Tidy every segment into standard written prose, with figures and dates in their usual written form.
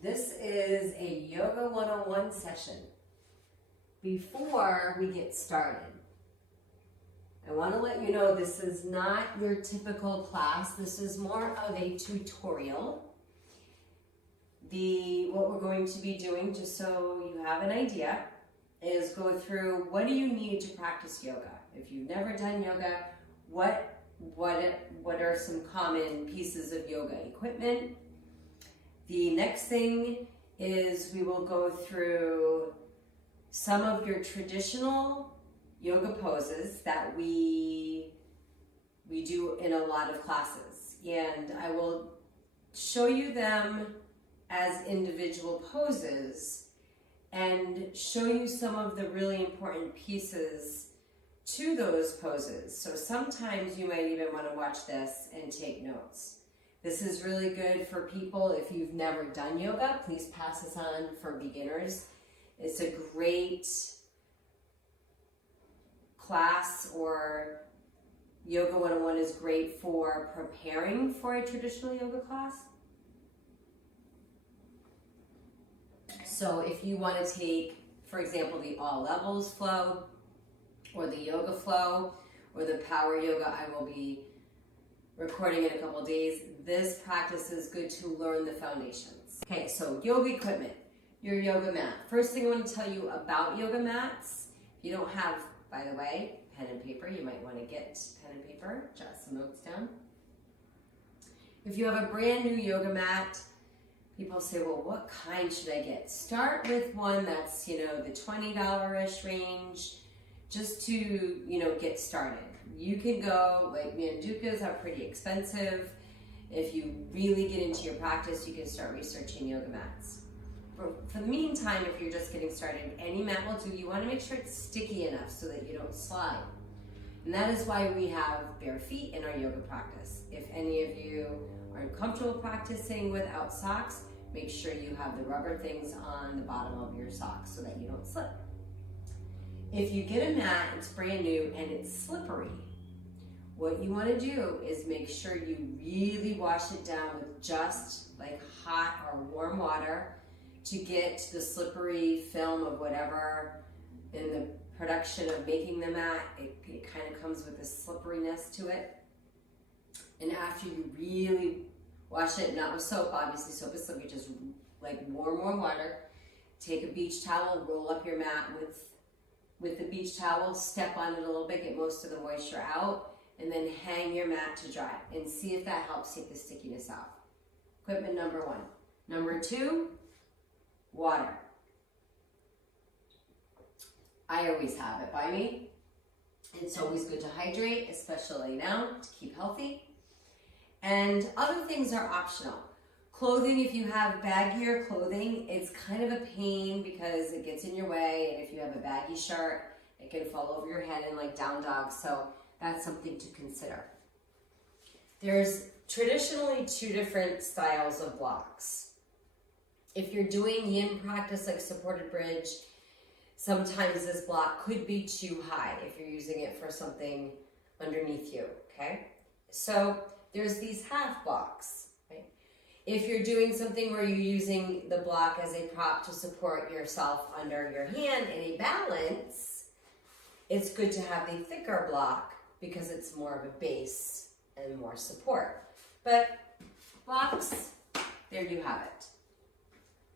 This is a Yoga 101 session. Before we get started, I want to let you know this is not your typical class. This is more of a tutorial. What we're going to be doing, just so you have an idea, is go through what do you need to practice yoga. If you've never done yoga, what are some common pieces of yoga equipment? The next thing is we will go through some of your traditional yoga poses that we do in a lot of classes. And I will show you them as individual poses and show you some of the really important pieces to those poses. So sometimes you might even want to watch this and take notes. This is really good for people if you've never done yoga. Please pass this on for beginners. It's a great class, or Yoga 101 is great for preparing for a traditional yoga class. So if you want to take, for example, the all levels flow, or the yoga flow, or the power yoga I will be recording in a couple days, this practice is good to learn the foundations. Okay, so yoga equipment, your yoga mat. First thing I want to tell you about yoga mats, if you don't have, by the way, pen and paper, you might want to get pen and paper, jot some notes down. If you have a brand new yoga mat, people say, well, what kind should I get? Start with one that's, the $20-ish range, just to, get started. You can go, like Mandukas are pretty expensive. If you really get into your practice, you can start researching yoga mats. For the meantime, if you're just getting started, any mat will do. You want to make sure it's sticky enough so that you don't slide. And that is why we have bare feet in our yoga practice. If any of you aren't comfortable practicing without socks, make sure you have the rubber things on the bottom of your socks so that you don't slip. If you get a mat, it's brand new and it's slippery, what you want to do is make sure you really wash it down with just like hot or warm water to get the slippery film of whatever in the production of making the mat. It kind of comes with a slipperiness to it. And after you really wash it, not with soap, obviously soap is slippery, just like warm water, take a beach towel, roll up your mat with the beach towel, step on it a little bit, get most of the moisture out, and then hang your mat to dry and see if that helps take the stickiness out. Equipment number one. Number two, water. I always have it by me. It's always good to hydrate, especially now, to keep healthy. And other things are optional. Clothing, if you have baggier clothing, it's kind of a pain because it gets in your way, and if you have a baggy shirt, it can fall over your head and like down dog, so that's something to consider. There's traditionally two different styles of blocks. If you're doing yin practice like supported bridge, sometimes this block could be too high if you're using it for something underneath you, okay? So there's these half blocks. If you're doing something where you're using the block as a prop to support yourself under your hand in a balance, it's good to have the thicker block because it's more of a base and more support. But blocks, there you have it.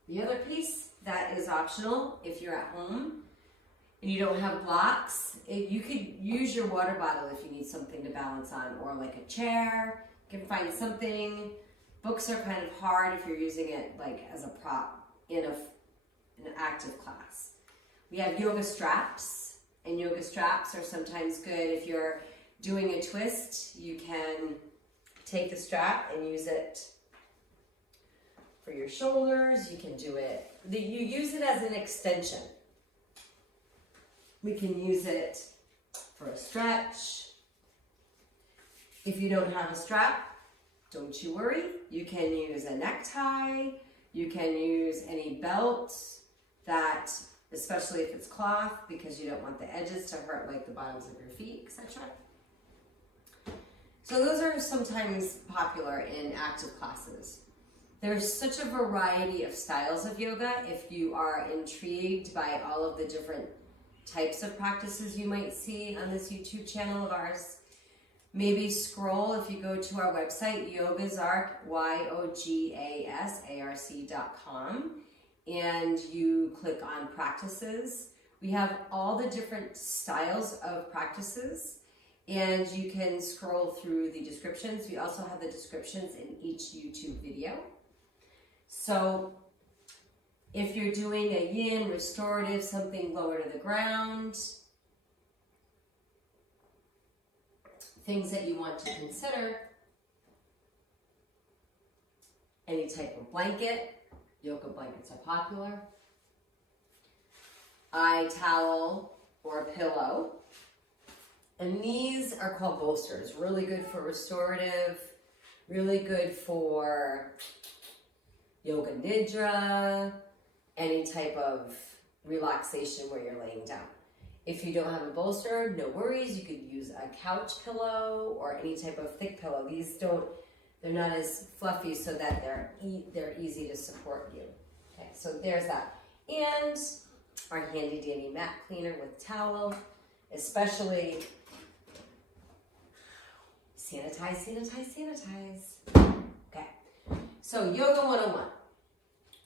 The other piece that is optional, if you're at home and you don't have blocks, you could use your water bottle if you need something to balance on, or like a chair. You can find something. Books are kind of hard if you're using it like as a prop in an active class. We have yoga straps, and yoga straps are sometimes good if you're doing a twist. You can take the strap and use it for your shoulders. You can do it, you use it as an extension. We can use it for a stretch. If you don't have a strap, don't you worry. You can use a necktie. You can use any belt that, especially if it's cloth, because you don't want the edges to hurt like the bottoms of your feet, etc. So those are sometimes popular in active classes. There's such a variety of styles of yoga. If you are intrigued by all of the different types of practices you might see on this YouTube channel of ours, maybe scroll, if you go to our website, Yogasarc, YOGASARC.com, and you click on practices. We have all the different styles of practices, and you can scroll through the descriptions. We also have the descriptions in each YouTube video. So if you're doing a yin, restorative, something lower to the ground, things that you want to consider, any type of blanket, yoga blankets are popular, eye towel or pillow, and these are called bolsters. Really good for restorative, really good for yoga nidra, any type of relaxation where you're laying down. If you don't have a bolster, no worries. You could use a couch pillow or any type of thick pillow. They're not as fluffy, so that they're easy to support you. Okay, so there's that. And our handy dandy mat cleaner with towel, especially sanitize. Okay, so Yoga 101.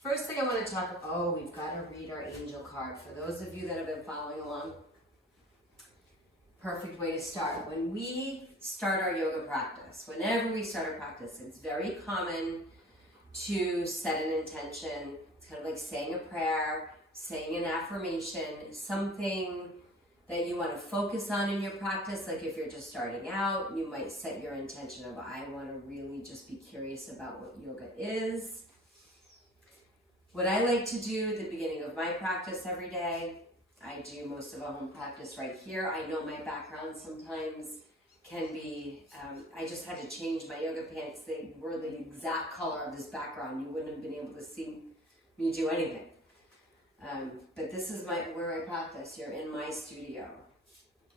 First thing I want to talk about, we've got to read our angel card. For those of you that have been following along, perfect way to start. When we start our yoga practice, whenever we start our practice, it's very common to set an intention. It's kind of like saying a prayer, saying an affirmation, something that you want to focus on in your practice. Like if you're just starting out, you might set your intention of, I want to really just be curious about what yoga is. What I like to do at the beginning of my practice every day, I do most of a home practice right here. I know my background sometimes can be, I just had to change my yoga pants. They were the exact color of this background. You wouldn't have been able to see me do anything. But this is where I practice. You're in my studio.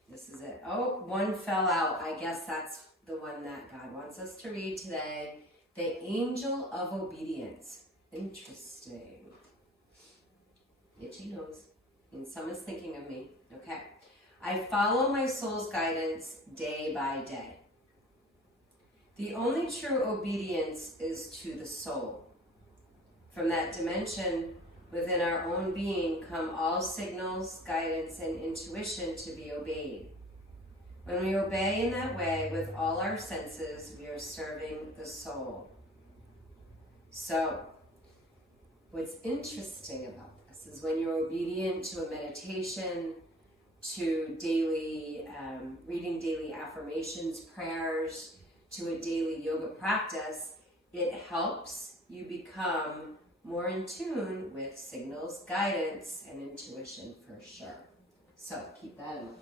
This is it. Oh, one fell out. I guess that's the one that God wants us to read today. The Angel of Obedience. Interesting. Itchy nose. And someone's thinking of me. Okay. I follow my soul's guidance day by day. The only true obedience is to the soul. From that dimension within our own being come all signals, guidance, and intuition to be obeyed. When we obey in that way with all our senses, we are serving the soul. So, what's interesting about this is when you're obedient to a meditation, to daily, reading daily affirmations, prayers, to a daily yoga practice, it helps you become more in tune with signals, guidance, and intuition for sure. So keep that in mind.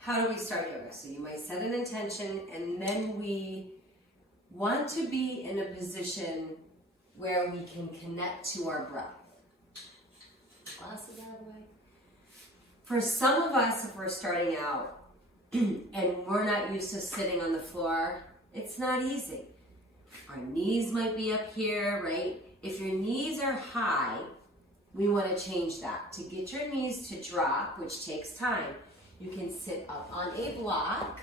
How do we start yoga? So you might set an intention, and then we want to be in a position where we can connect to our breath. Glasses out of the way. For some of us, if we're starting out and we're not used to sitting on the floor, it's not easy. Our knees might be up here, right? If your knees are high, we want to change that. To get your knees to drop, which takes time, you can sit up on a block.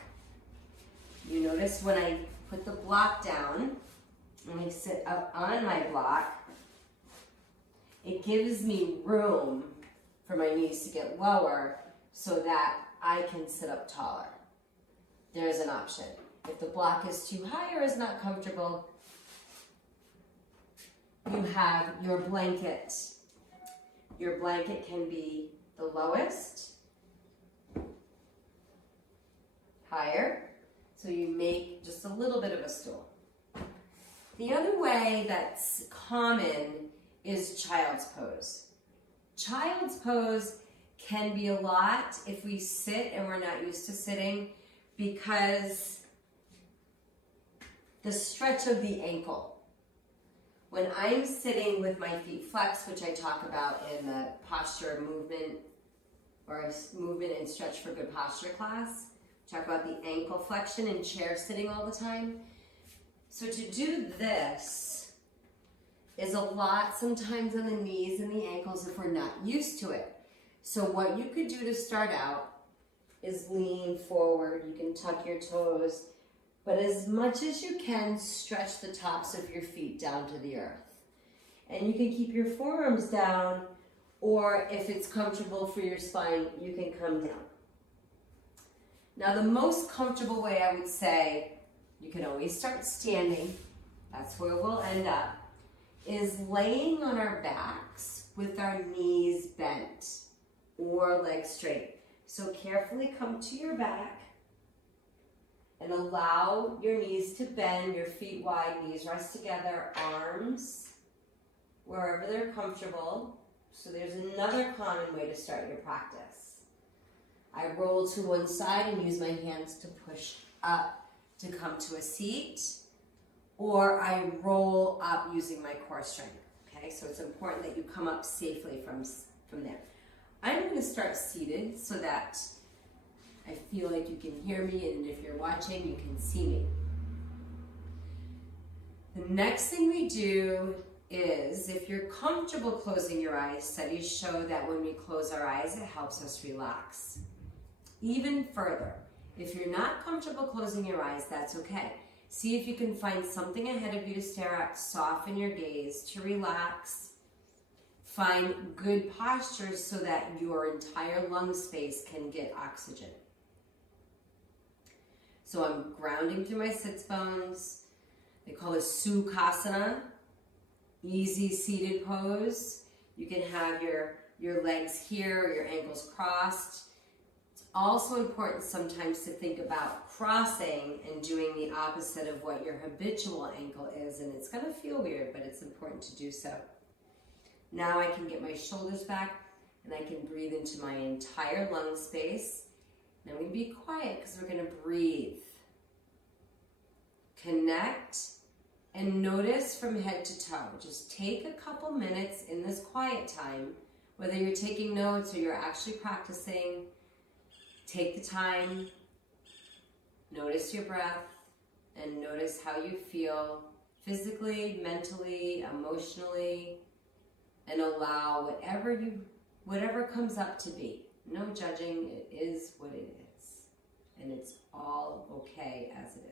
You notice when I put the block down, and I sit up on my block, it gives me room for my knees to get lower so that I can sit up taller. There's an option. If the block is too high or is not comfortable, you have your blanket. Your blanket can be the lowest, higher, so you make just a little bit of a stool. The other way that's common is child's pose. Child's pose can be a lot if we sit and we're not used to sitting, because the stretch of the ankle. When I'm sitting with my feet flexed, which I talk about in the posture movement or movement and stretch for good posture class, talk about the ankle flexion and chair sitting all the time. So to do this is a lot sometimes on the knees and the ankles if we're not used to it. So what you could do to start out is lean forward. You can tuck your toes, but as much as you can, stretch the tops of your feet down to the earth. And you can keep your forearms down, or if it's comfortable for your spine, you can come down. Now the most comfortable way, I would say, you can always start standing, that's where we'll end up, is laying on our backs with our knees bent or legs straight. So carefully come to your back and allow your knees to bend, your feet wide, knees rest together, arms wherever they're comfortable. So there's another common way to start your practice. I roll to one side and use my hands to push up to come to a seat, or I roll up using my core strength. Okay, so it's important that you come up safely from there. I'm going to start seated so that I feel like you can hear me, and if you're watching, you can see me. The next thing we do is, if you're comfortable closing your eyes, studies show that when we close our eyes, it helps us relax. Even further, if you're not comfortable closing your eyes, that's okay. See if you can find something ahead of you to stare at, soften your gaze, to relax. Find good postures so that your entire lung space can get oxygen. So I'm grounding through my sits bones. They call this Sukhasana, easy seated pose. You can have your legs here, your ankles crossed. It's also important sometimes to think about crossing and doing the opposite of what your habitual ankle is, and it's going to feel weird, but it's important to do so. Now I can get my shoulders back and I can breathe into my entire lung space. Now we be quiet because we're going to breathe. Connect and notice from head to toe. Just take a couple minutes in this quiet time, whether you're taking notes or you're actually practicing. Take the time, notice your breath, and notice how you feel physically, mentally, emotionally, and allow whatever comes up to be. No judging, it is what it is. And it's all okay as it is.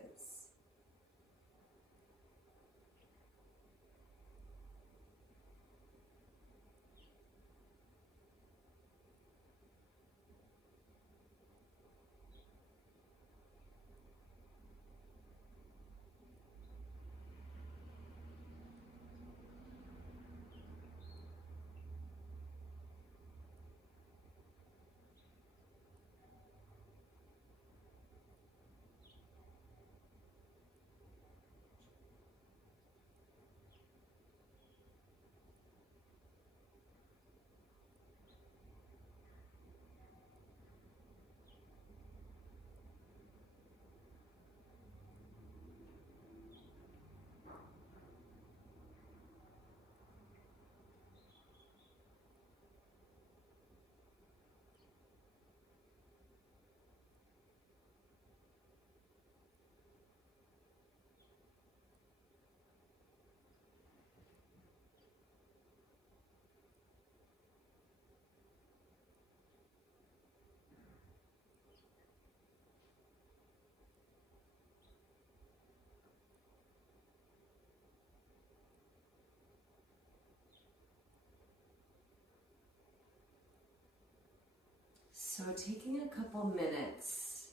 So taking a couple minutes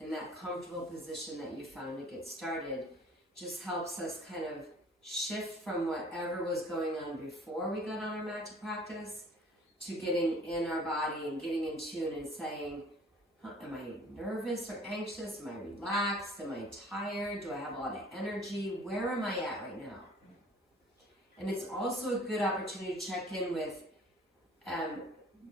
in that comfortable position that you found to get started just helps us kind of shift from whatever was going on before we got on our mat to practice to getting in our body and getting in tune and saying, am I nervous or anxious? Am I relaxed? Am I tired? Do I have a lot of energy? Where am I at right now? And it's also a good opportunity to check in with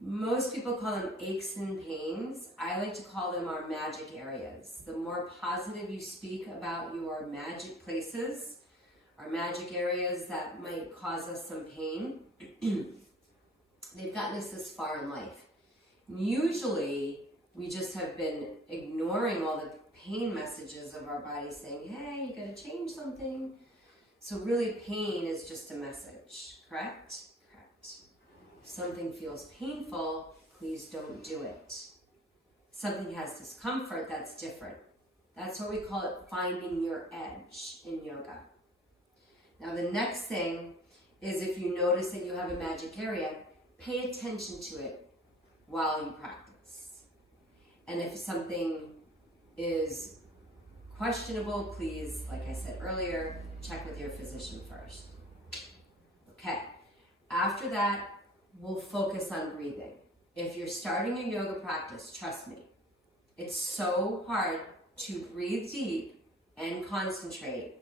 most people call them aches and pains. I like to call them our magic areas. The more positive you speak about your magic places, our magic areas that might cause us some pain, they've gotten us this far in life. Usually, we just have been ignoring all the pain messages of our body saying, hey, you gotta change something. So really pain is just a message, correct? Correct. If something feels painful, please don't do it. If something has discomfort, that's different. That's what we call it finding your edge in yoga. Now the next thing is if you notice that you have a magic area, pay attention to it while you practice. And if something is questionable, please, like I said earlier, check with your physician first. Okay, after that, we'll focus on breathing. If you're starting a yoga practice, trust me, it's so hard to breathe deep and concentrate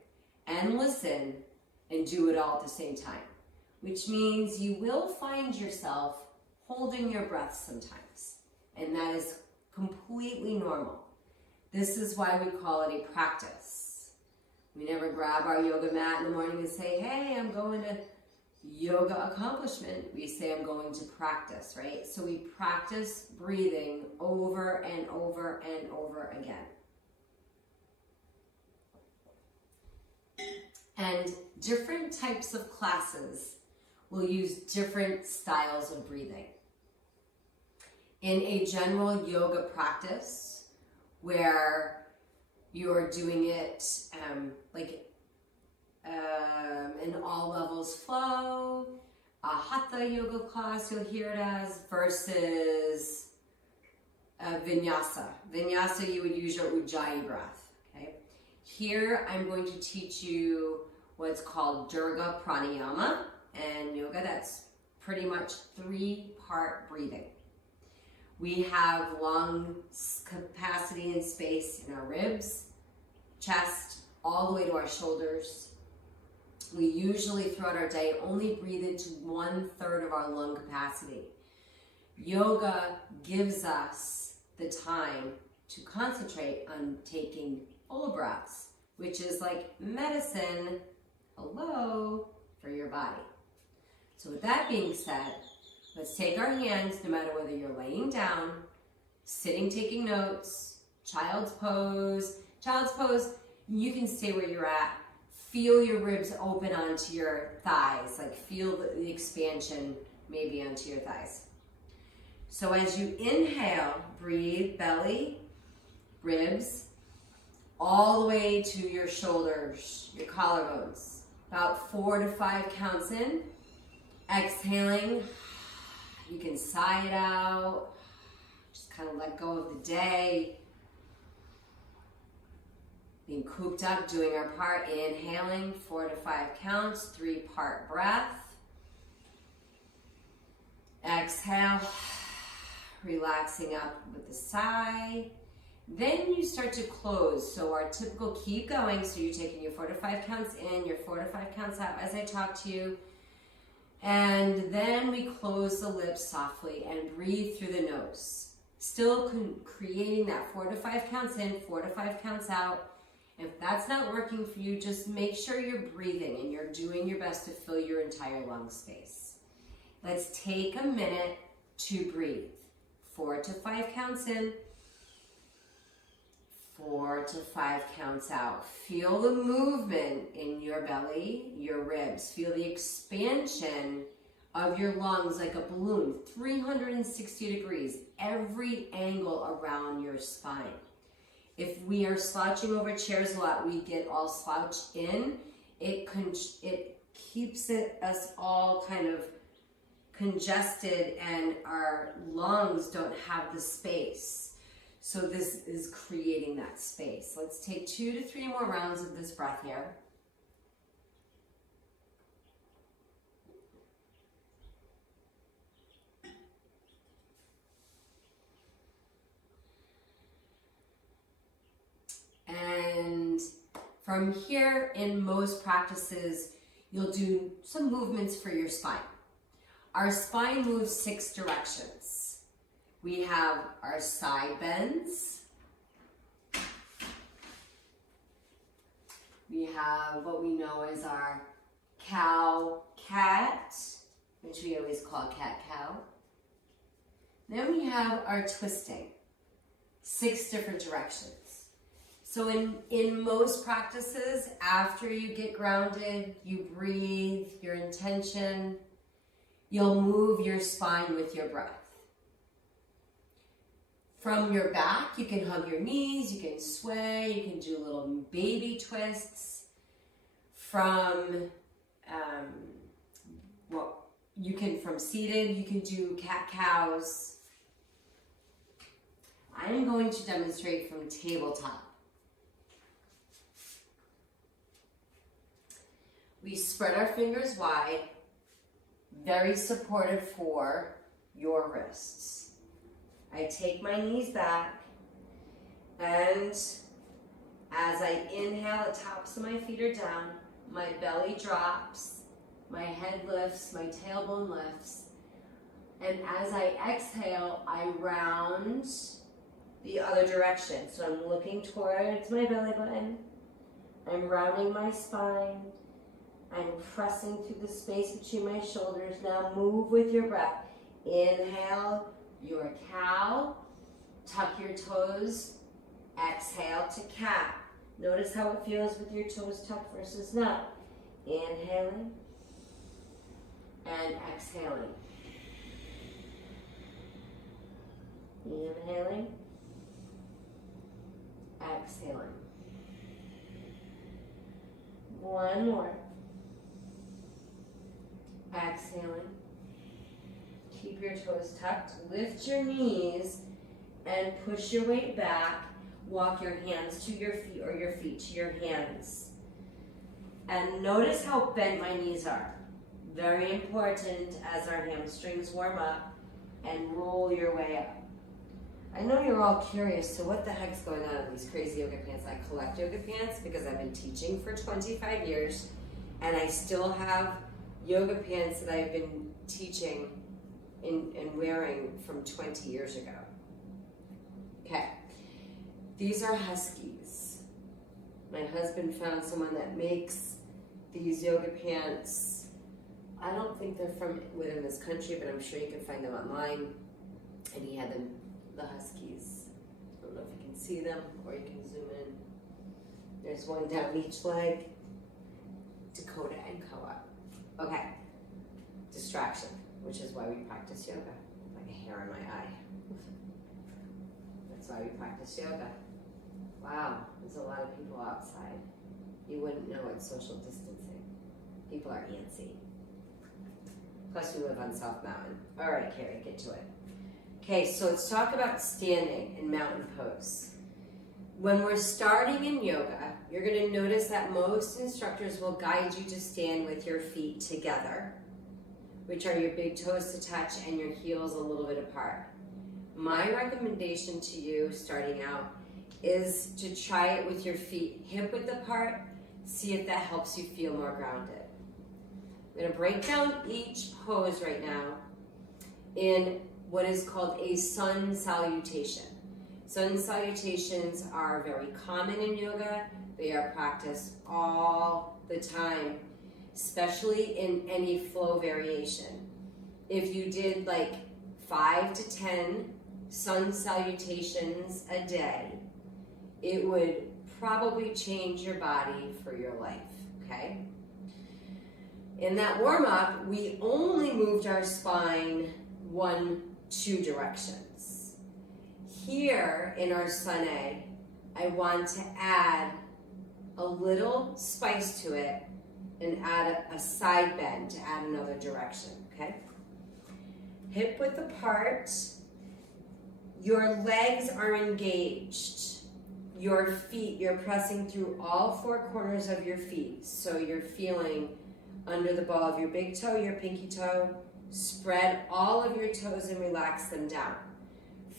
and listen and do it all at the same time, which means you will find yourself holding your breath sometimes, and that is completely normal. This is why we call it a practice. We never grab our yoga mat in the morning and say, hey, I'm going to yoga accomplishment. We say I'm going to practice, right? So we practice breathing over and over and over again. And different types of classes will use different styles of breathing. In a general yoga practice, where you're doing it an all levels flow, a hatha yoga class you'll hear it as, versus vinyasa. Vinyasa, you would use your ujjayi breath, okay? Here, I'm going to teach you what's called Durga Pranayama, and yoga, that's pretty much 3-part breathing. We have lung capacity and space in our ribs, chest, all the way to our shoulders. We usually throughout our day only breathe into 1/3 of our lung capacity. Yoga gives us the time to concentrate on taking full breaths, which is like medicine, hello, for your body. So with that being said, let's take our hands, no matter whether you're laying down, sitting, taking notes, child's pose. Child's pose, you can stay where you're at. Feel your ribs open onto your thighs, like feel the expansion maybe onto your thighs. So as you inhale, breathe belly, ribs, all the way to your shoulders, your collarbones. About 4 to 5 counts in. Exhaling, you can sigh it out, just kind of let go of the day. Being cooped up, doing our part, inhaling, 4 to 5 counts, 3-part breath. Exhale, relaxing up with the sigh. Then you start to close. So our typical keep going, so you're taking your 4 to 5 counts in, your 4 to 5 counts out as I talk to you. And then we close the lips softly and breathe through the nose. Still creating that 4 to 5 counts in, 4 to 5 counts out. If that's not working for you, just make sure you're breathing and you're doing your best to fill your entire lung space. Let's take a minute to breathe. 4 to 5 counts in, 4 to 5 counts out. Feel the movement in your belly, your ribs. Feel the expansion of your lungs like a balloon, 360 degrees, every angle around your spine. If we are slouching over chairs a lot, we get all slouched in. It keeps us all kind of congested and our lungs don't have the space. So this is creating that space. Let's take 2 to 3 more rounds of this breath here. And from here, in most practices, you'll do some movements for your spine. Our spine moves 6 directions. We have our side bends. We have what we know as our cow-cat, which we always call cat-cow. Then we have our twisting, 6 different directions. So in most practices, after you get grounded, you breathe, your intention, you'll move your spine with your breath. From your back, you can hug your knees, you can sway, you can do little baby twists. From from seated, you can do cat-cows. I am going to demonstrate from tabletop. We spread our fingers wide, very supportive for your wrists. I take my knees back, and as I inhale, the tops of my feet are down, my belly drops, my head lifts, my tailbone lifts, and as I exhale, I round the other direction. So I'm looking towards my belly button, I'm rounding my spine, I'm pressing through the space between my shoulders. Now move with your breath. Inhale, your cow, tuck your toes, exhale to cat. Notice how it feels with your toes tucked versus not. Inhaling and exhaling. Inhaling, exhaling. One more. Exhaling. Keep your toes tucked. Lift your knees and push your weight back. Walk your hands to your feet or your feet to your hands. And notice how bent my knees are. Very important as our hamstrings warm up, and roll your way up. I know you're all curious, so what the heck's going on in these crazy yoga pants? I collect yoga pants because I've been teaching for 25 years, and I still have yoga pants that I've been teaching and wearing from 20 years ago. Okay, these are Huskies. My husband found someone that makes these yoga pants. I don't think they're from within this country, but I'm sure you can find them online. And he had them, the Huskies. I don't know if you can see them or you can zoom in. There's one down each leg. Dakota and Koa. Okay, distraction, which is why we practice yoga. Like a hair in my eye. That's why we practice yoga. Wow, there's a lot of people outside. You wouldn't know it's social distancing. People are antsy. Plus we live on South Mountain. All right, Carrie, get to it. Okay, so let's talk about standing in mountain pose. When we're starting in yoga, you're going to notice that most instructors will guide you to stand with your feet together, which are your big toes to touch and your heels a little bit apart. My recommendation to you starting out is to try it with your feet hip width apart. See if that helps you feel more grounded. I'm going to break down each pose right now in what is called a sun salutation. Sun salutations are very common in yoga. They are practiced all the time, especially in any flow variation. If you did like 5 to 10 sun salutations a day, it would probably change your body for your life, okay? In that warm-up, we only moved our spine 1-2 directions. Here in our sun A, I want to add a little spice to it and add a side bend to add another direction, okay? Hip width apart. Your legs are engaged. Your feet, you're pressing through all 4 corners of your feet. So you're feeling under the ball of your big toe, your pinky toe. Spread all of your toes and relax them down.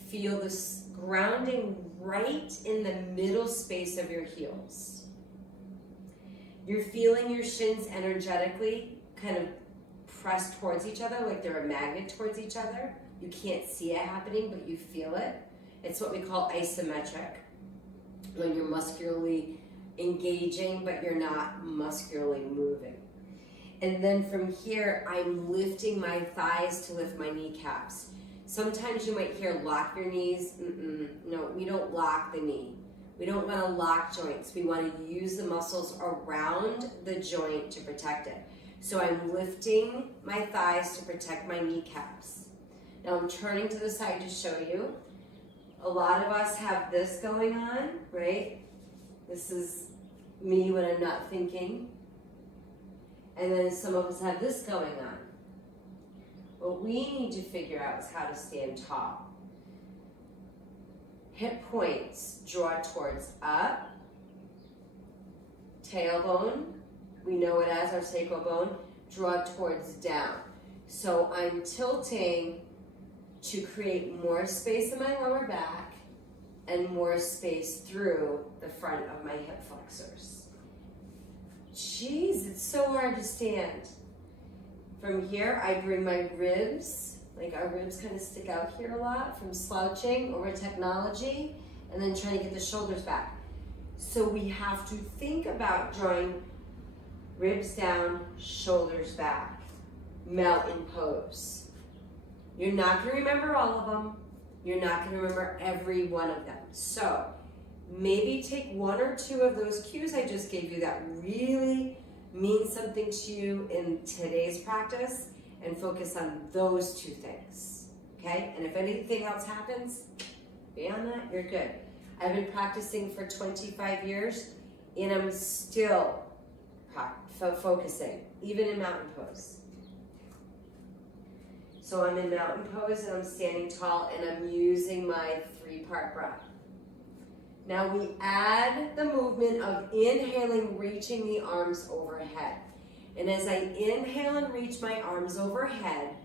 Feel this grounding right in the middle space of your heels. You're feeling your shins energetically kind of pressed towards each other, like they're a magnet towards each other. You can't see it happening, but you feel it. It's what we call isometric, when you're muscularly engaging, but you're not muscularly moving. And then from here, I'm lifting my thighs to lift my kneecaps. Sometimes you might hear lock your knees. No, we don't lock the knee. We don't want to lock joints. We want to use the muscles around the joint to protect it. So I'm lifting my thighs to protect my kneecaps. Now I'm turning to the side to show you. A lot of us have this going on, right? This is me when I'm not thinking. And then some of us have this going on. What we need to figure out is how to stand tall. Hip points draw towards up. Tailbone, we know it as our sacral bone, draw towards down. So I'm tilting to create more space in my lower back and more space through the front of my hip flexors. Jeez, it's so hard to stand. From here, I bring my ribs, like our ribs kind of stick out here a lot from slouching over technology and then trying to get the shoulders back. So we have to think about drawing ribs down, shoulders back, mountain pose. You're not going to remember all of them. You're not going to remember every one of them. So maybe take one or two of those cues I just gave you that really mean something to you in today's practice and focus on those two things, okay? And if anything else happens, beyond that, you're good. I've been practicing for 25 years and I'm still focusing, even in mountain pose. So I'm in mountain pose and I'm standing tall and I'm using my 3-part breath. Now we add the movement of inhaling, reaching the arms overhead. And as I inhale and reach my arms overhead,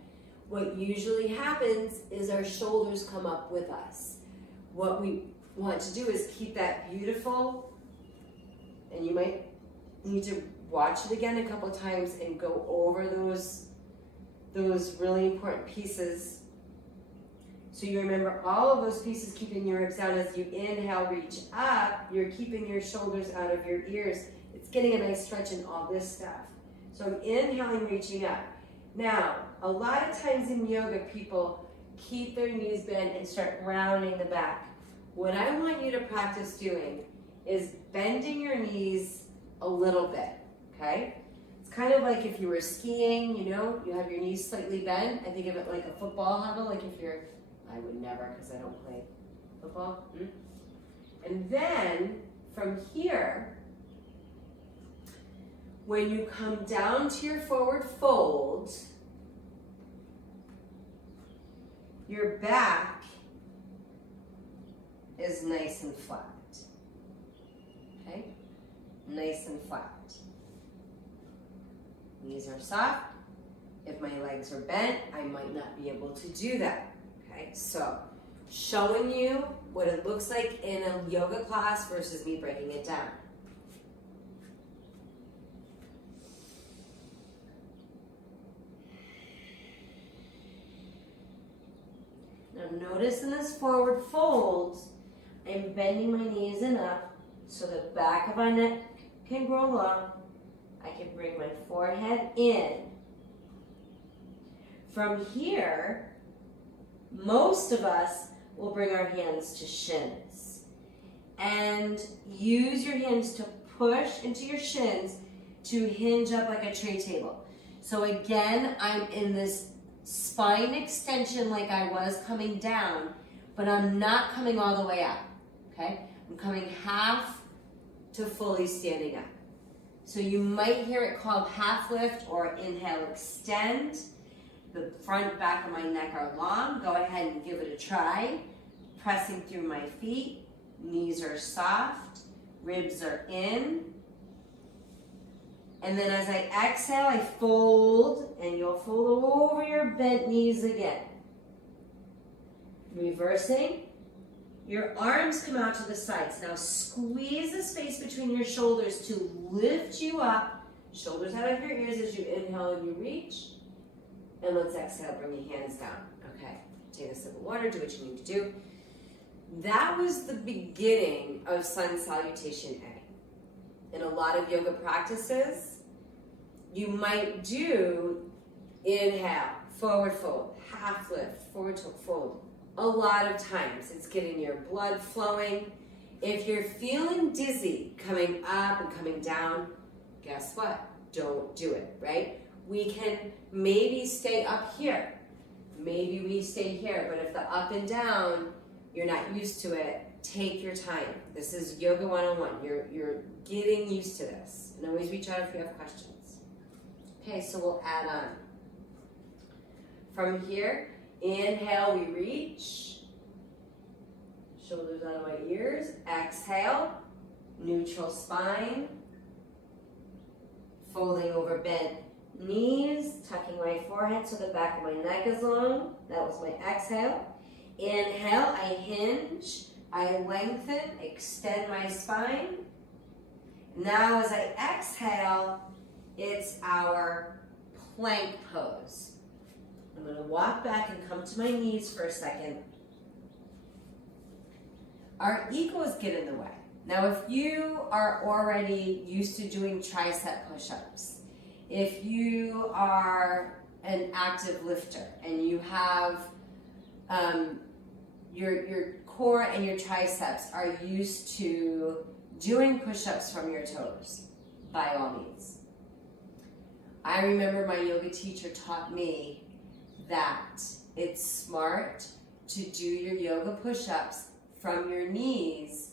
what usually happens is our shoulders come up with us. What we want to do is keep that beautiful, and you might need to watch it again a couple times and go over those really important pieces. So you remember all of those pieces, keeping your ribs down. As you inhale, reach up, you're keeping your shoulders out of your ears. It's getting a nice stretch in all this stuff. So I'm inhaling, reaching up. Now, a lot of times in yoga, people keep their knees bent and start rounding the back. What I want you to practice doing is bending your knees a little bit, okay? It's kind of like if you were skiing, you know, you have your knees slightly bent. I think of it like a football huddle, like if you're, I would never because I don't play football. And then from here, when you come down to your forward fold, your back is nice and flat. Okay? Nice and flat. Knees are soft. If my legs are bent, I might not be able to do that. Okay, so showing you what it looks like in a yoga class versus me breaking it down. Now notice in this forward fold, I'm bending my knees and up so the back of my neck can grow long. I can bring my forehead in. From here, most of us will bring our hands to shins and use your hands to push into your shins to hinge up like a tray table. So again, I'm in this spine extension like I was coming down, but I'm not coming all the way up, okay? I'm coming half to fully standing up. So you might hear it called half lift or inhale extend. The front, back of my neck are long. Go ahead and give it a try. Pressing through my feet. Knees are soft. Ribs are in. And then as I exhale, I fold, and you'll fold over your bent knees again. Reversing. Your arms come out to the sides. Now squeeze the space between your shoulders to lift you up. Shoulders out of your ears as you inhale and you reach. And let's exhale, bring your hands down. Okay, take a sip of water, do what you need to do. That was the beginning of sun salutation A. In a lot of yoga practices, you might do inhale, forward fold, half lift, forward fold. A lot of times it's getting your blood flowing. If you're feeling dizzy coming up and coming down, guess what? Don't do it, right? We can maybe stay up here. Maybe we stay here, but if the up and down, you're not used to it, take your time. This is Yoga 101. You're getting used to this. And always reach out if you have questions. Okay, so we'll add on. From here, inhale, we reach. Shoulders out of my ears. Exhale, neutral spine. Folding over bent knees, tucking my forehead so the back of my neck is long. That was my exhale. Inhale, I hinge, I lengthen, extend my spine. Now as I exhale, it's our plank pose. I'm going to walk back and come to my knees for a second. Our egos get in the way. Now if you are already used to doing tricep push-ups, if you are an active lifter and you have your core and your triceps are used to doing push-ups from your toes, by all means. I remember my yoga teacher taught me that it's smart to do your yoga push-ups from your knees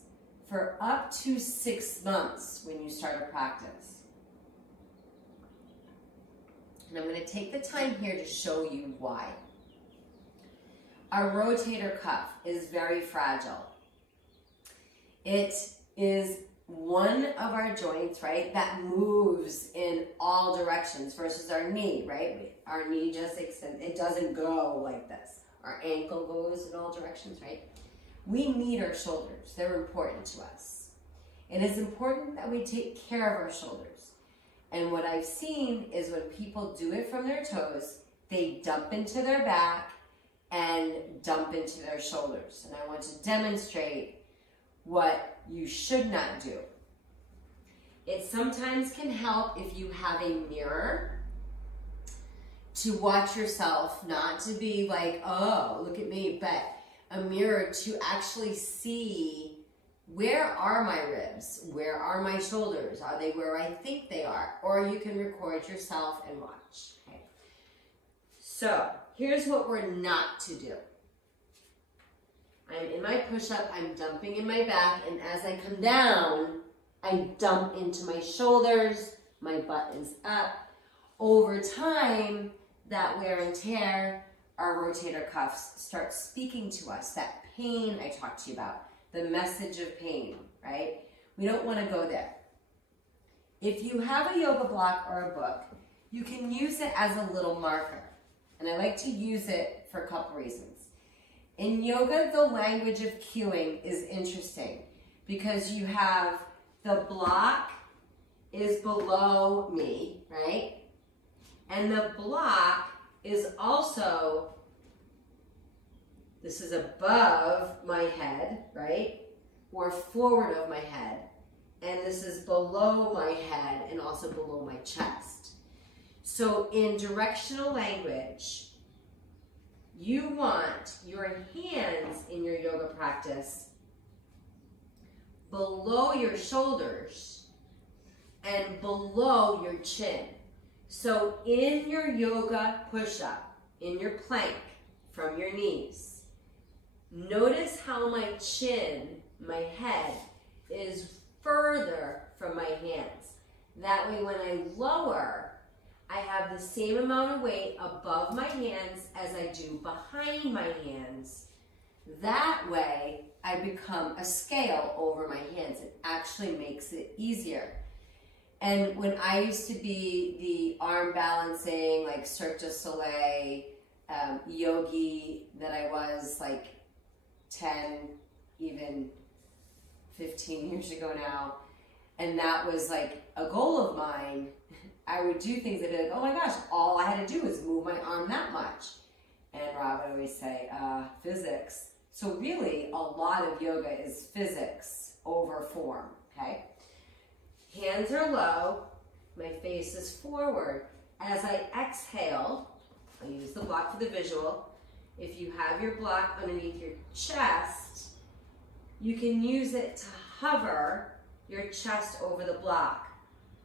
for up to 6 months when you start a practice. And I'm going to take the time here to show you why. Our rotator cuff is very fragile. It is one of our joints, right, that moves in all directions versus our knee, right? Our knee just extends, it doesn't go like this. Our ankle goes in all directions, right? We need our shoulders. They're important to us. It is important that we take care of our shoulders. And what I've seen is when people do it from their toes, they dump into their back and dump into their shoulders. And I want to demonstrate what you should not do. It sometimes can help if you have a mirror to watch yourself, not to be like, oh, look at me, but a mirror to actually see, where are my ribs? Where are my shoulders? Are they where I think they are? Or you can record yourself and watch. Okay. So here's what we're not to do. I'm in my push-up, I'm dumping in my back, and as I come down, I dump into my shoulders, my butt is up. Over time, that wear and tear, our rotator cuffs start speaking to us. That pain I talked to you about, the message of pain, right? We don't want to go there. If you have a yoga block or a book, you can use it as a little marker. And I like to use it for a couple reasons. In yoga, the language of cueing is interesting because you have the block is below me, right? And the block is also, this is above my head, right? Or forward of my head. And this is below my head and also below my chest. So in directional language, you want your hands in your yoga practice below your shoulders and below your chin. So in your yoga push-up, in your plank from your knees, notice how my chin, my head, is further from my hands. That way when I lower, I have the same amount of weight above my hands as I do behind my hands. That way, I become a scale over my hands. It actually makes it easier. And when I used to be the arm balancing, like Cirque du Soleil, yogi that I was like 10, even 15 years ago now, and that was like a goal of mine, I would do things that would be like, oh my gosh, all I had to do was move my arm that much. And Rob would always say, physics. So really, a lot of yoga is physics over form, okay? Hands are low, my face is forward. As I exhale, I use the block for the visual. If you have your block underneath your chest, you can use it to hover your chest over the block.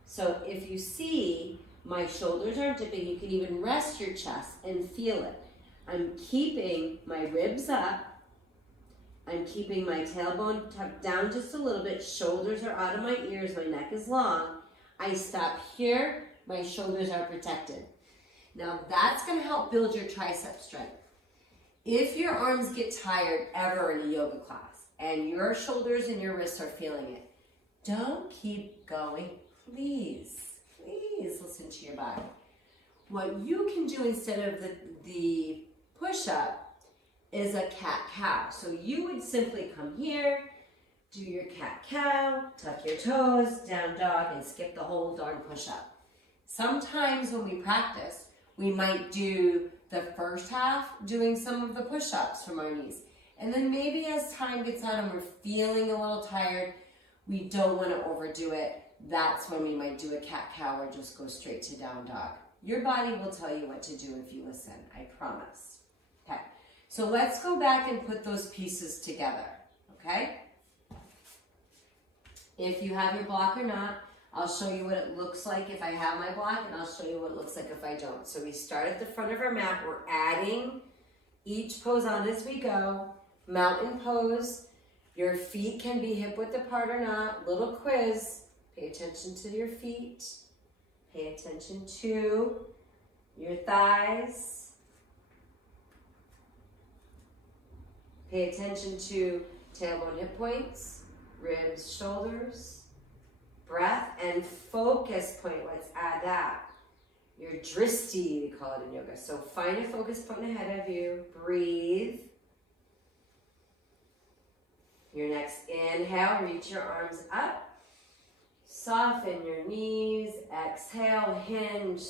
So if you see my shoulders aren't dipping, you can even rest your chest and feel it. I'm keeping my ribs up. I'm keeping my tailbone tucked down just a little bit. Shoulders are out of my ears. My neck is long. I stop here. My shoulders are protected. Now that's going to help build your tricep strength. If your arms get tired ever in a yoga class and your shoulders and your wrists are feeling it, don't keep going. Please listen to your body. What you can do instead of the push-up is a cat-cow. So you would simply come here, do your cat-cow, tuck your toes, down dog, and skip the whole darn push-up. Sometimes when we practice, we might do the first half doing some of the push-ups from our knees. And then maybe as time gets on and we're feeling a little tired, we don't want to overdo it. That's when we might do a cat-cow or just go straight to down dog. Your body will tell you what to do if you listen, I promise. Okay, so let's go back and put those pieces together, okay? If you have your block or not, I'll show you what it looks like if I have my block, and I'll show you what it looks like if I don't. So we start at the front of our mat. We're adding each pose on as we go. Mountain pose. Your feet can be hip width apart or not. Little quiz. Pay attention to your feet. Pay attention to your thighs. Pay attention to tailbone, hip points, ribs, shoulders, breath, and focus point. Let's add that. Your dristi, we call it in yoga. So find a focus point ahead of you. Breathe. Your next inhale, reach your arms up. Soften your knees. Exhale, hinge,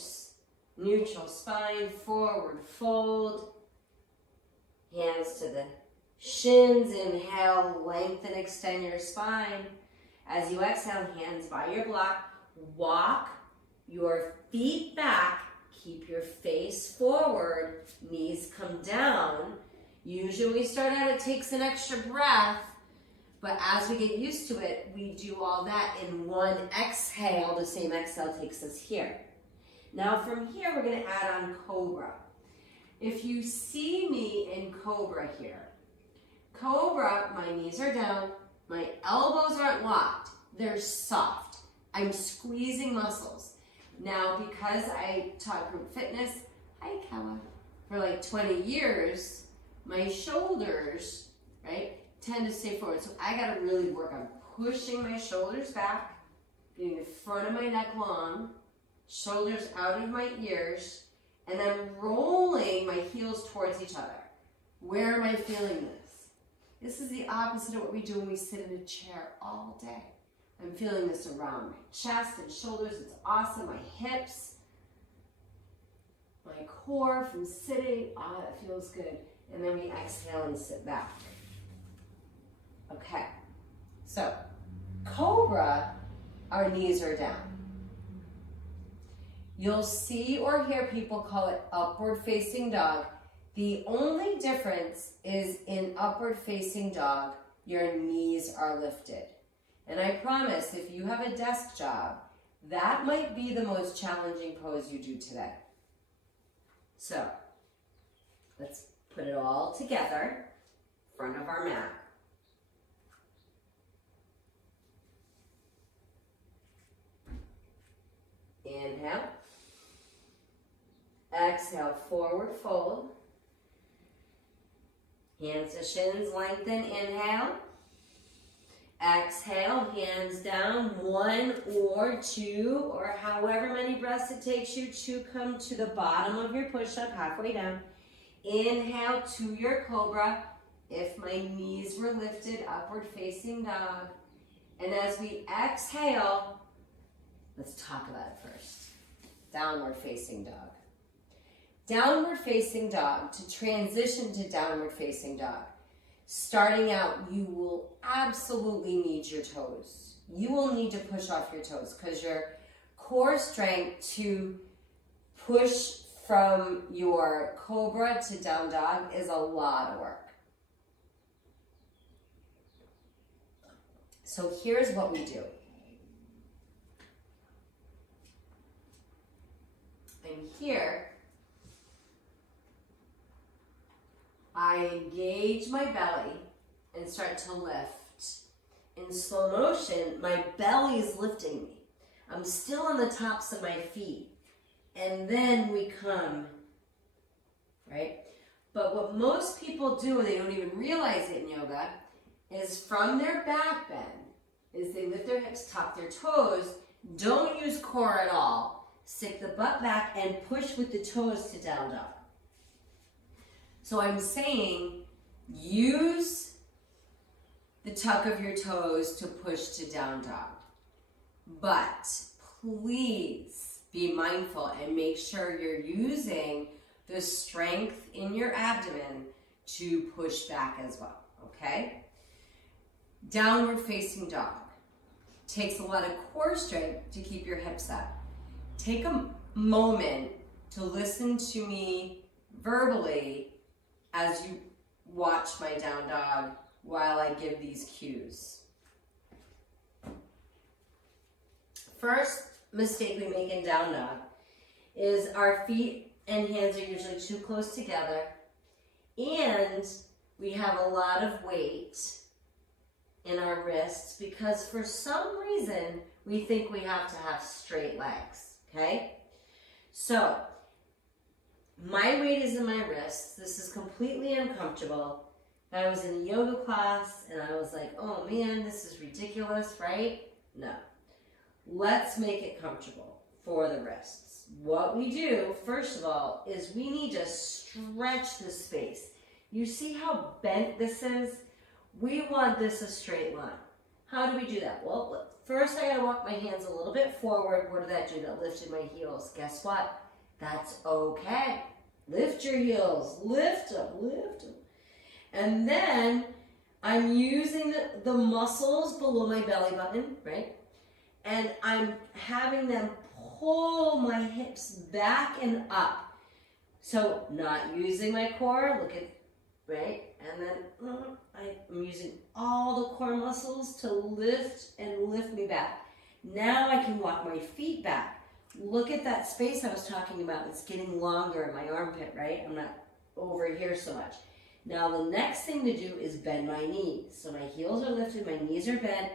neutral spine, forward fold. Hands to the shins. Inhale, lengthen, extend your spine. As you exhale, hands by your block. Walk your feet back. Keep your face forward. Knees come down. Usually when we start out, it takes an extra breath. But as we get used to it, we do all that in one exhale. The same exhale takes us here. Now from here, we're going to add on Cobra. If you see me in Cobra here, Cobra, my knees are down, my elbows aren't locked, they're soft. I'm squeezing muscles. Now, because I taught group fitness, hi Kawa, for like 20 years, my shoulders, right, tend to stay forward. So I gotta really work on pushing my shoulders back, getting the front of my neck long, shoulders out of my ears, and then rolling my heels towards each other. Where am I feeling this? This is the opposite of what we do when we sit in a chair all day. I'm feeling this around my chest and shoulders. It's awesome. My hips, my core from sitting. Oh, that feels good. And then we exhale and sit back. Okay. So, Cobra, our knees are down. You'll see or hear people call it upward facing dog. The only difference is in upward facing dog, your knees are lifted. And I promise, if you have a desk job, that might be the most challenging pose you do today. So, let's put it all together, front of our mat. Inhale. Exhale, forward fold. Hands to shins, lengthen, inhale. Exhale, hands down, 1 or 2, or however many breaths it takes you to come to the bottom of your push-up, halfway down. Inhale to your Cobra. If my knees were lifted, upward facing dog. And as we exhale, let's talk about it first. Downward facing dog. Downward facing dog, to transition to downward facing dog. Starting out, you will absolutely need your toes. You will need to push off your toes because your core strength to push from your Cobra to down dog is a lot of work. So here's what we do. And here, I engage my belly and start to lift. In slow motion, my belly is lifting me. I'm still on the tops of my feet. And then we come, right? But what most people do, and they don't even realize it in yoga, is from their back bend, is they lift their hips, top their toes, don't use core at all. Stick the butt back and push with the toes to down dog. So I'm saying use the tuck of your toes to push to down dog. But please be mindful and make sure you're using the strength in your abdomen to push back as well, okay? Downward facing dog. Takes a lot of core strength to keep your hips up. Take a moment to listen to me verbally as you watch my down dog while I give these cues. First mistake we make in down dog is our feet and hands are usually too close together, and we have a lot of weight in our wrists because for some reason we think we have to have straight legs, okay? So my weight is in my wrists. This is completely uncomfortable. I was in a yoga class and I was like, oh man, this is ridiculous, right? No. Let's make it comfortable for the wrists. What we do, first of all, is we need to stretch the space. You see how bent this is? We want this a straight line. How do we do that? Well, first I gotta walk my hands a little bit forward. What did that do? That lifted my heels. Guess what? That's okay. Lift your heels. Lift them, lift them. And then I'm using the muscles below my belly button, right? And I'm having them pull my hips back and up. So not using my core, look at, right? And then I'm using all the core muscles to lift and lift me back. Now I can walk my feet back. Look at that space I was talking about. It's getting longer in my armpit, right? I'm not over here so much. Now the next thing to do is bend my knees. So my heels are lifted, my knees are bent.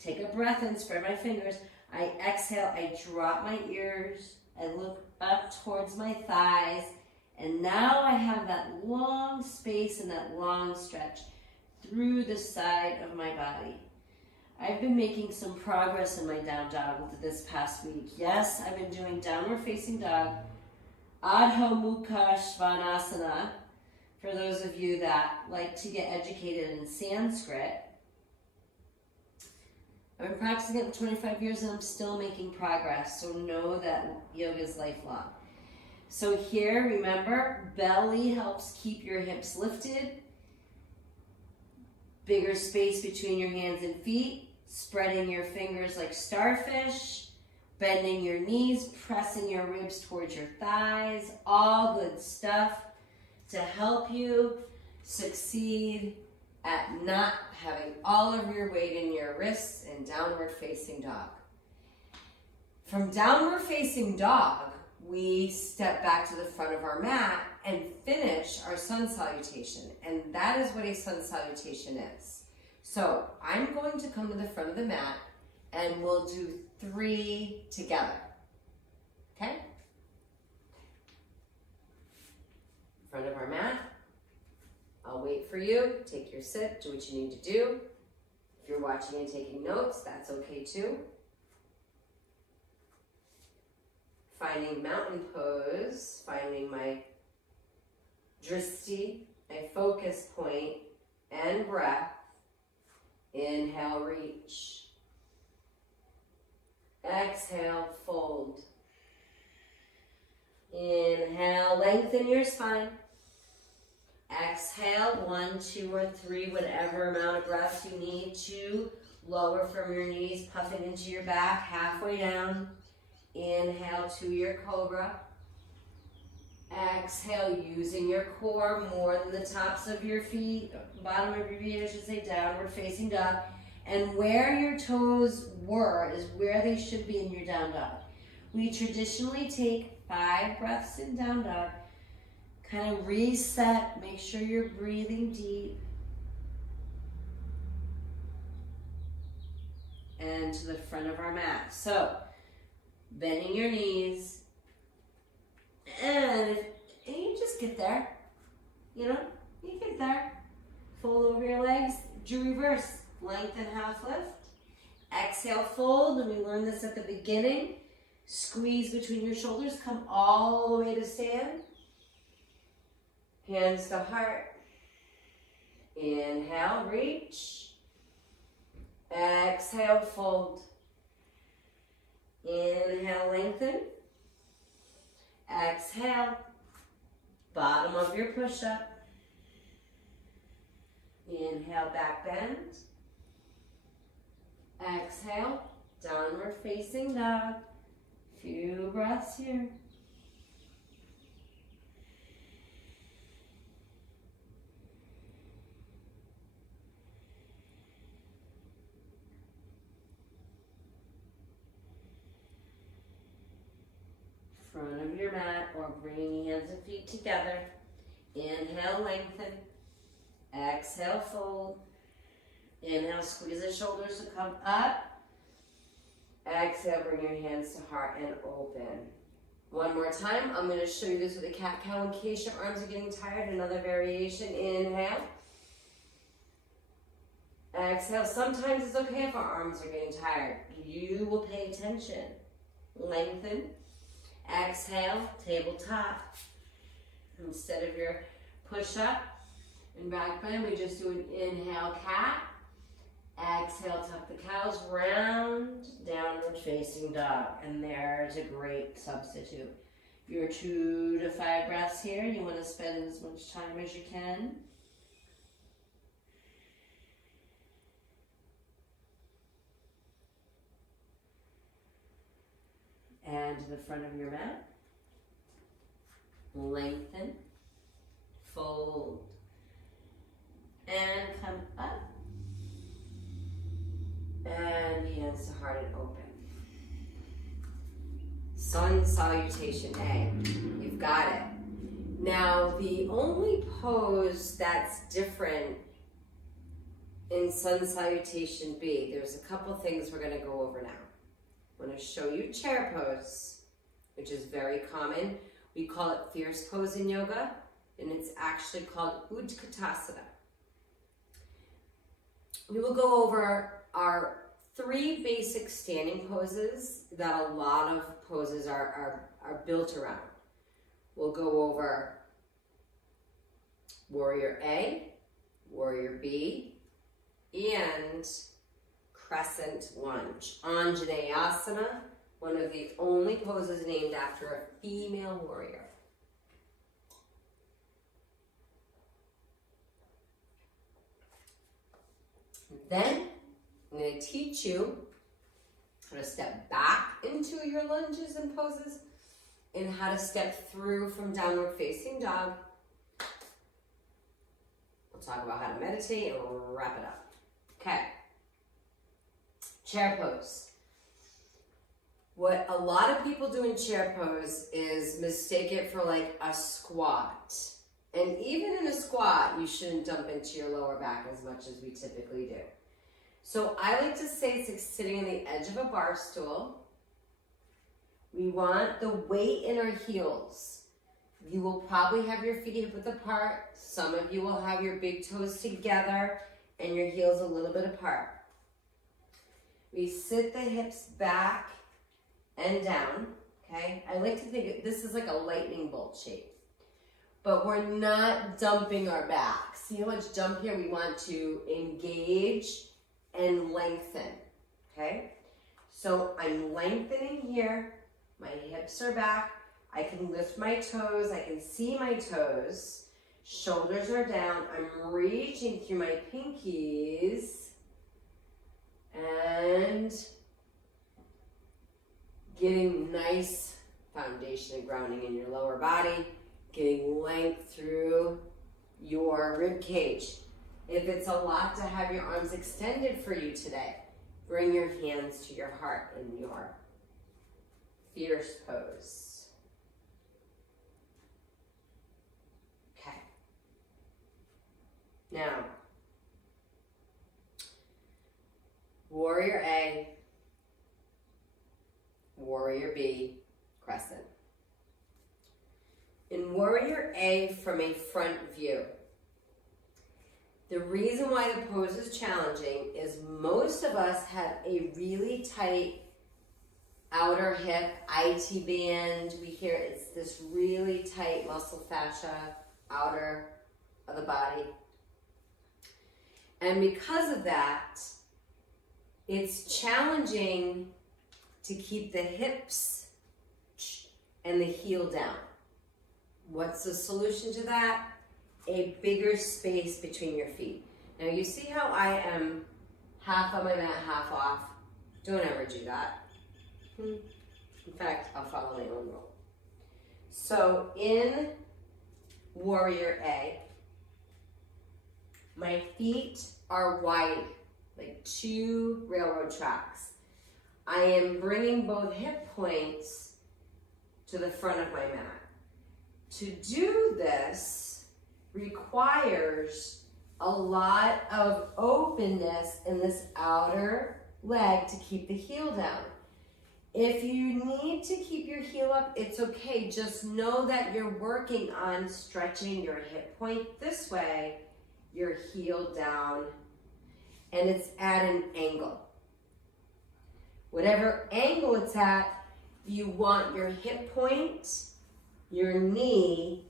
Take a breath in, spread my fingers. I exhale, I drop my ears, I look up towards my thighs, and now I have that long space and that long stretch through the side of my body. I've been making some progress in my down dog this past week. Yes, I've been doing downward facing dog, Adho Mukha Svanasana, for those of you that like to get educated in Sanskrit. I've been practicing it for 25 years and I'm still making progress, so know that yoga is lifelong. So here, remember, belly helps keep your hips lifted, bigger space between your hands and feet, spreading your fingers like starfish, bending your knees, pressing your ribs towards your thighs, all good stuff to help you succeed at not having all of your weight in your wrists in downward facing dog. From downward facing dog, we step back to the front of our mat and finish our sun salutation. And that is what a sun salutation is. So I'm going to come to the front of the mat and we'll do 3 together. Okay? Front of our mat. I'll wait for you. Take your sit. Do what you need to do. If you're watching and taking notes, that's okay too. Finding mountain pose, finding my dristi, my focus point, and breath. Inhale, reach. Exhale, fold. Inhale, lengthen your spine. Exhale, 1, 2, or 3, whatever amount of breath you need to lower from your knees, puffing into your back, halfway down. Inhale to your cobra. Exhale, using your core more than the tops of your feet, bottom of your feet, I should say, downward facing dog. And where your toes were is where they should be in your down dog. We traditionally take 5 breaths in down dog, kind of reset, make sure you're breathing deep. And to the front of our mat. So, bending your knees, and you just get there. You know, you get there. Fold over your legs, do reverse. Lengthen half lift. Exhale, fold, and we learned this at the beginning. Squeeze between your shoulders, come all the way to stand. Hands to heart. Inhale, reach. Exhale, fold. Inhale, lengthen. Exhale, bottom of your push-up. Inhale, back bend. Exhale, downward facing dog. Few breaths here. Front of your mat or bringing hands and feet together. Inhale, lengthen. Exhale, fold. Inhale, squeeze the shoulders to come up. Exhale, bring your hands to heart and open. One more time. I'm going to show you this with a cat-cow in case your arms are getting tired. Another variation. Inhale. Exhale. Sometimes it's okay if our arms are getting tired. You will pay attention. Lengthen. Exhale, tabletop. Instead of your push-up and back bend, we just do an inhale, cat. Exhale, tuck the cows, round, downward facing dog. And there's a great substitute. Your 2 to 5 breaths here. You want to spend as much time as you can. And to the front of your mat. Lengthen, fold, and come up. And hands to heart and open. Sun salutation A. You've got it. Now, the only pose that's different in sun salutation B, there's a couple things we're going to go over now. I'm going to show you chair pose, which is very common. We call it fierce pose in yoga, and it's actually called Utkatasana. We will go over our 3 basic standing poses that a lot of poses are built around. We'll go over Warrior A, Warrior B, and Crescent Lunge. Anjaneyasana, one of the only poses named after a female warrior. Then I'm going to teach you how to step back into your lunges and poses and how to step through from downward facing dog. We'll talk about how to meditate and we'll wrap it up. Okay. Chair pose. What a lot of people do in chair pose is mistake it for like a squat. And even in a squat, you shouldn't dump into your lower back as much as we typically do. So I like to say it's like sitting on the edge of a bar stool. We want the weight in our heels. You will probably have your feet hip width apart. Some of you will have your big toes together and your heels a little bit apart. We sit the hips back and down, okay? I like to think this is like a lightning bolt shape, but we're not dumping our back. See how much jump here? We want to engage and lengthen, okay? So I'm lengthening here. My hips are back. I can lift my toes. I can see my toes. Shoulders are down. I'm reaching through my pinkies and getting nice foundation and grounding in your lower body, getting length through your rib cage. If it's a lot to have your arms extended for you today, bring your hands to your heart in your fierce pose. Okay. Now, Warrior A, Warrior B, crescent. In Warrior A from a front view, the reason why the pose is challenging is most of us have a really tight outer hip, IT band. We hear it's this really tight muscle fascia, outer of the body. And because of that, it's challenging to keep the hips and the heel down. What's the solution to that? A bigger space between your feet. Now you see how I am half on my mat, half off. Don't ever do that. In fact, I'll follow my own rule. So in Warrior A, my feet are wide, like 2 railroad tracks. I am bringing both hip points to the front of my mat. To do this requires a lot of openness in this outer leg to keep the heel down. If you need to keep your heel up, it's okay. Just know that you're working on stretching your hip point this way, your heel down, and it's at an angle. Whatever angle it's at, you want your hip point, your knee,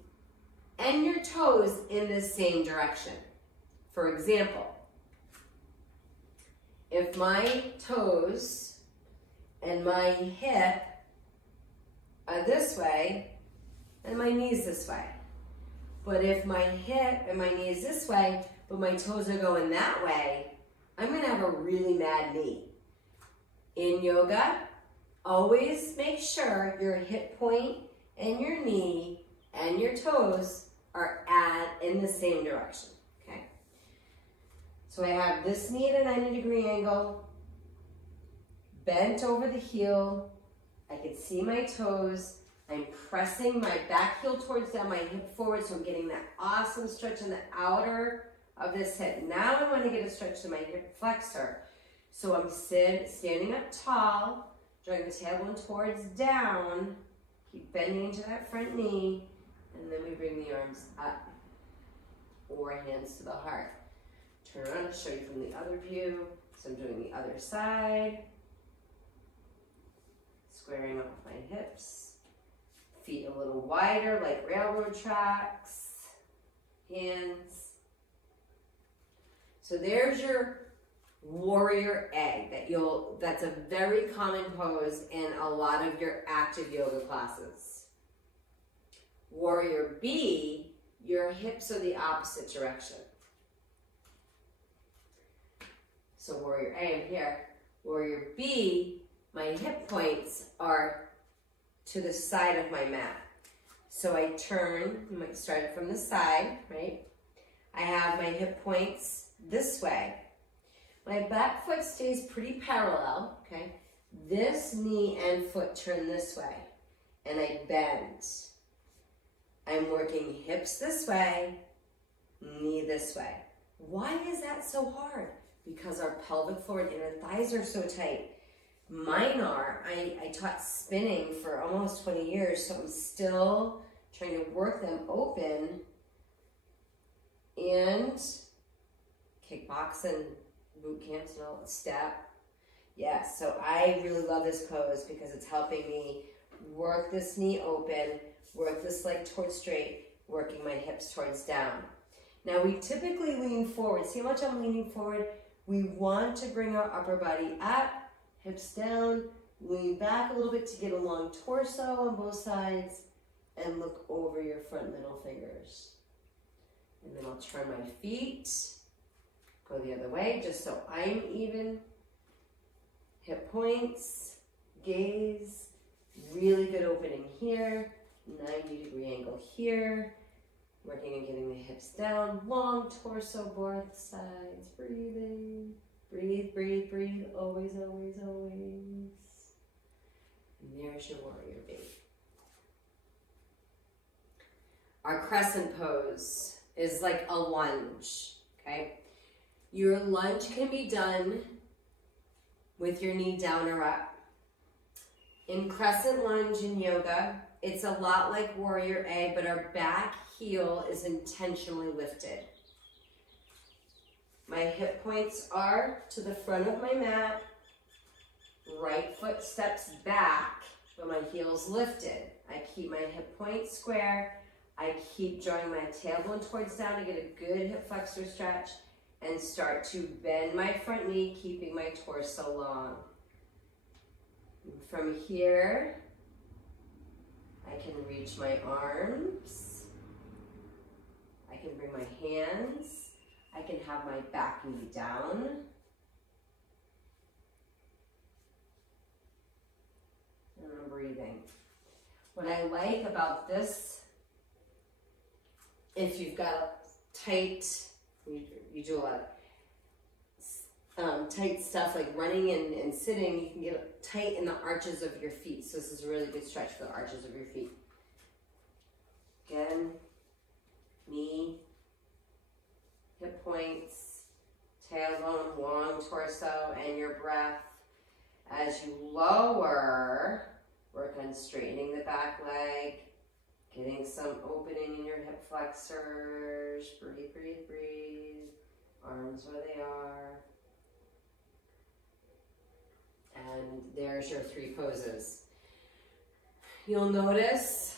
and your toes in the same direction. For example, if my toes and my hip are this way, and my knee's this way. But if my hip and my knee is this way, but my toes are going that way, I'm gonna have a really mad knee. In yoga, always make sure your hip point and your knee and your toes are in the same direction, okay? So I have this knee at a 90-degree angle, bent over the heel. I can see my toes. I'm pressing my back heel towards down, my hip forward, so I'm getting that awesome stretch in the outer of this hip. Now I want to get a stretch to my hip flexor. So I'm standing up tall, drawing the tailbone towards down, keep bending into that front knee, and then we bring the arms up or hands to the heart. Turn around and show you from the other view. So I'm doing the other side, squaring off my hips, feet a little wider like railroad tracks, hands. So there's your Warrior A that's a very common pose in a lot of your active yoga classes. Warrior B, your hips are the opposite direction. So Warrior A, I'm here. Warrior B, my hip points are to the side of my mat. So I turn, you might start it from the side, right? I have my hip points this way. My back foot stays pretty parallel, okay? This knee and foot turn this way, and I bend. I'm working hips this way, knee this way. Why is that so hard? Because our pelvic floor and inner thighs are so tight. Mine are. I taught spinning for almost 20 years, so I'm still trying to work them open. And kickboxing, boot camps and all, step. Yes, so I really love this pose because it's helping me work this knee open, work this leg towards straight, working my hips towards down. Now we typically lean forward. See how much I'm leaning forward? We want to bring our upper body up, hips down, lean back a little bit to get a long torso on both sides, and look over your front middle fingers. And then I'll turn my feet, go the other way, just so I'm even. Hip points, gaze, really good opening here, 90-degree angle here, Working on getting the hips down, long torso, both sides, breathing. Breathe, breathe, breathe, always, always, always. And there's your warrior B. Our crescent pose is like a lunge, okay? Your lunge can be done with your knee down or up. In crescent lunge in yoga, it's a lot like warrior A, but our back heel is intentionally lifted. My hip points are to the front of my mat. Right foot steps back, but my heel's lifted. I keep my hip points square. I keep drawing my tailbone towards down to get a good hip flexor stretch and start to bend my front knee, keeping my torso long. And from here, I can reach my arms. I can bring my hands. I can have my back knee down. And I'm breathing. What I like about this, if you've got tight, you do a lot of tight stuff like running and sitting, you can get tight in the arches of your feet. So this is a really good stretch for the arches of your feet. Again, knee, hip points, tailbone, long torso, and your breath. As you lower, work on straightening the back leg, getting some opening in your hip flexors. Breathe, breathe, breathe. Arms where they are. And there's your 3 poses. You'll notice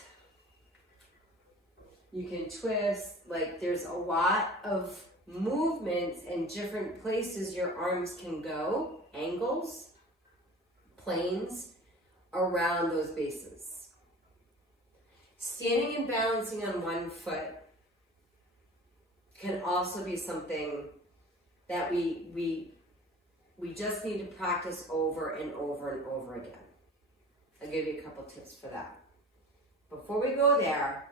you can twist, like there's a lot of movements and different places your arms can go, angles, planes around those bases. Standing and balancing on one foot can also be something that we just need to practice over and over and over again. I'll give you a couple tips for that. Before we go there,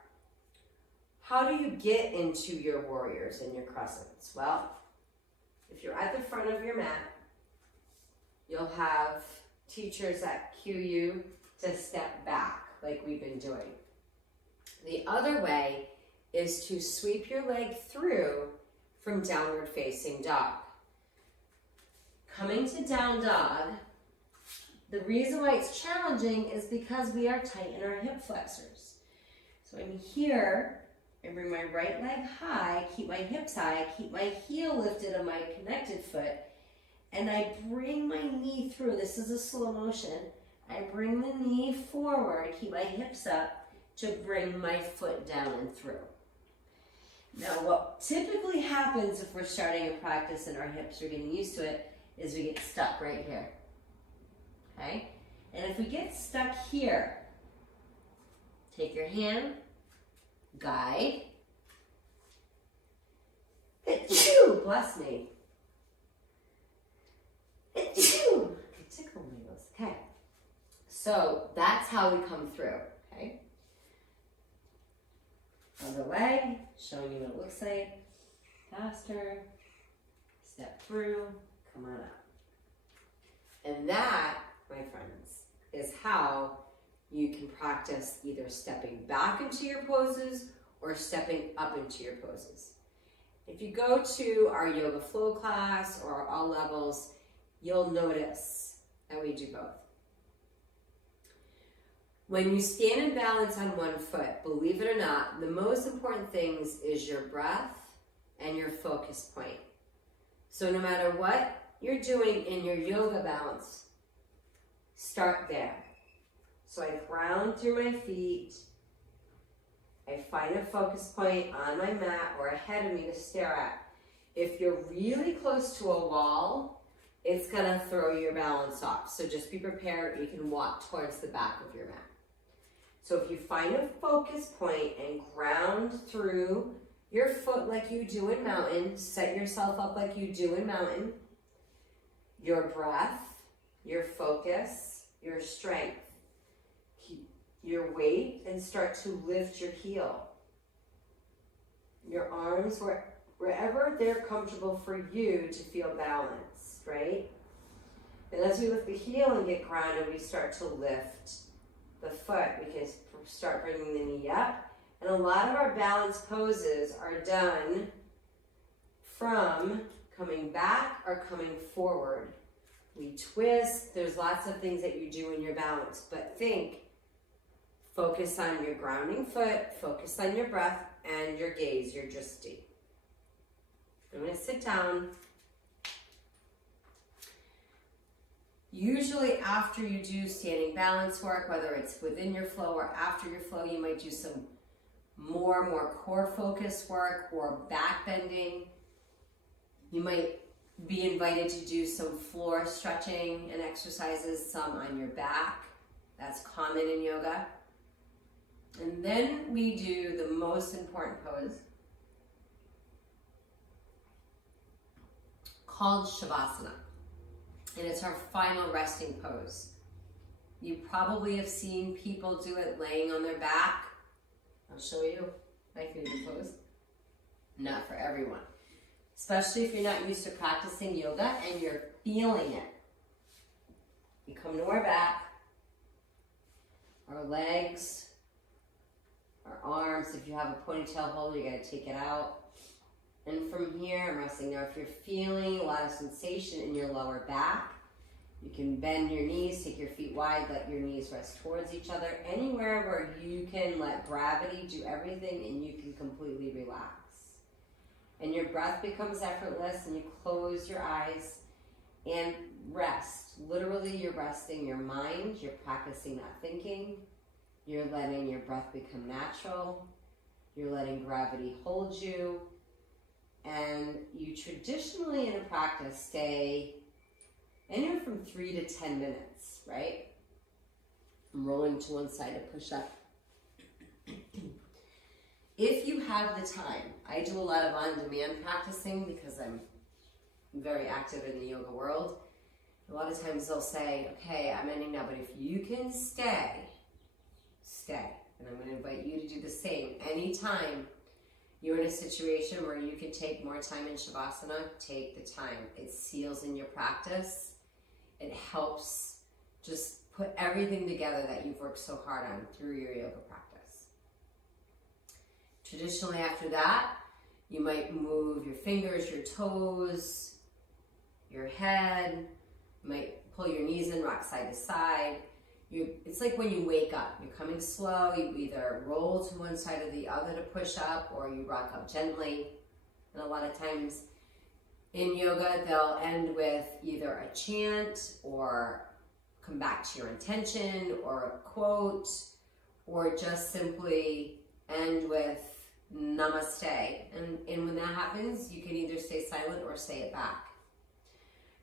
how do you get into your warriors and your crescents? Well, if you're at the front of your mat, you'll have teachers that cue you to step back like we've been doing. The other way is to sweep your leg through from downward facing dog. Coming to down dog, the reason why it's challenging is because we are tight in our hip flexors. So I'm here, I bring my right leg high, keep my hips high, keep my heel lifted on my connected foot, and I bring my knee through. This is a slow motion. I bring the knee forward, keep my hips up to bring my foot down and through. Now what typically happens if we're starting a practice and our hips are getting used to it is we get stuck right here, okay? And if we get stuck here, take your hand, guide, bless me, tickle me, okay? So that's how we come through, okay? Other leg, showing you what it looks like, faster, step through, come on up. And that, my friends, is how you can practice either stepping back into your poses or stepping up into your poses. If you go to our yoga flow class or all levels, you'll notice that we do both. When you stand and balance on one foot, believe it or not, the most important things is your breath and your focus point. So no matter what you're doing in your yoga balance, start there. So I ground through my feet. I find a focus point on my mat or ahead of me to stare at. If you're really close to a wall, it's gonna throw your balance off. So just be prepared. You can walk towards the back of your mat. So if you find a focus point and ground through your foot like you do in mountain, set yourself up like you do in mountain, your breath, your focus, your strength, keep your weight and start to lift your heel. your arms wherever they're comfortable for you to feel balanced, right? And as we lift the heel and get grounded, we start to lift the foot. We can start bringing the knee up. And a lot of our balance poses are done from coming back or coming forward. We twist. There's lots of things that you do in your balance, but focus on your grounding foot, focus on your breath and your gaze, your drishti. I'm going to sit down. Usually after you do standing balance work, whether it's within your flow or after your flow, you might do some more core focus work or back bending. You might be invited to do some floor stretching and exercises, some on your back. That's common in yoga. And then we do the most important pose called Shavasana. And it's our final resting pose. You probably have seen people do it laying on their back. I'll show you my favorite pose. Not for everyone. Especially if you're not used to practicing yoga and you're feeling it. We come to our back, our legs, our arms. If you have a ponytail hold, you gotta take it out. And from here, I'm resting. Now, if you're feeling a lot of sensation in your lower back, you can bend your knees, take your feet wide, let your knees rest towards each other. Anywhere where you can let gravity do everything and you can completely relax. And your breath becomes effortless and you close your eyes and rest. Literally, you're resting your mind. You're practicing not thinking. You're letting your breath become natural. You're letting gravity hold you. And you traditionally in a practice stay anywhere from 3 to 10 minutes, right? I'm rolling to one side to push up. If you have the time, I do a lot of on-demand practicing because I'm very active in the yoga world. A lot of times they'll say, okay, I'm ending now, but if you can stay. And I'm going to invite you to do the same. Anytime you're in a situation where you can take more time in Shavasana, take the time. It seals in your practice. It helps just put everything together that you've worked so hard on through your yoga practice. Traditionally after that, you might move your fingers, your toes, your head. You might pull your knees in, rock side to side. It's like when you wake up, you're coming slow, you either roll to one side or the other to push up, or you rock up gently. And a lot of times in yoga, they'll end with either a chant or come back to your intention or a quote, or just simply end with namaste. And when that happens, you can either stay silent or say it back.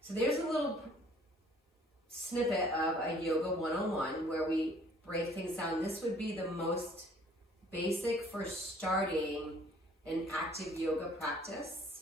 So there's a little snippet of a Yoga 101 where we break things down. This would be the most basic for starting an active yoga practice.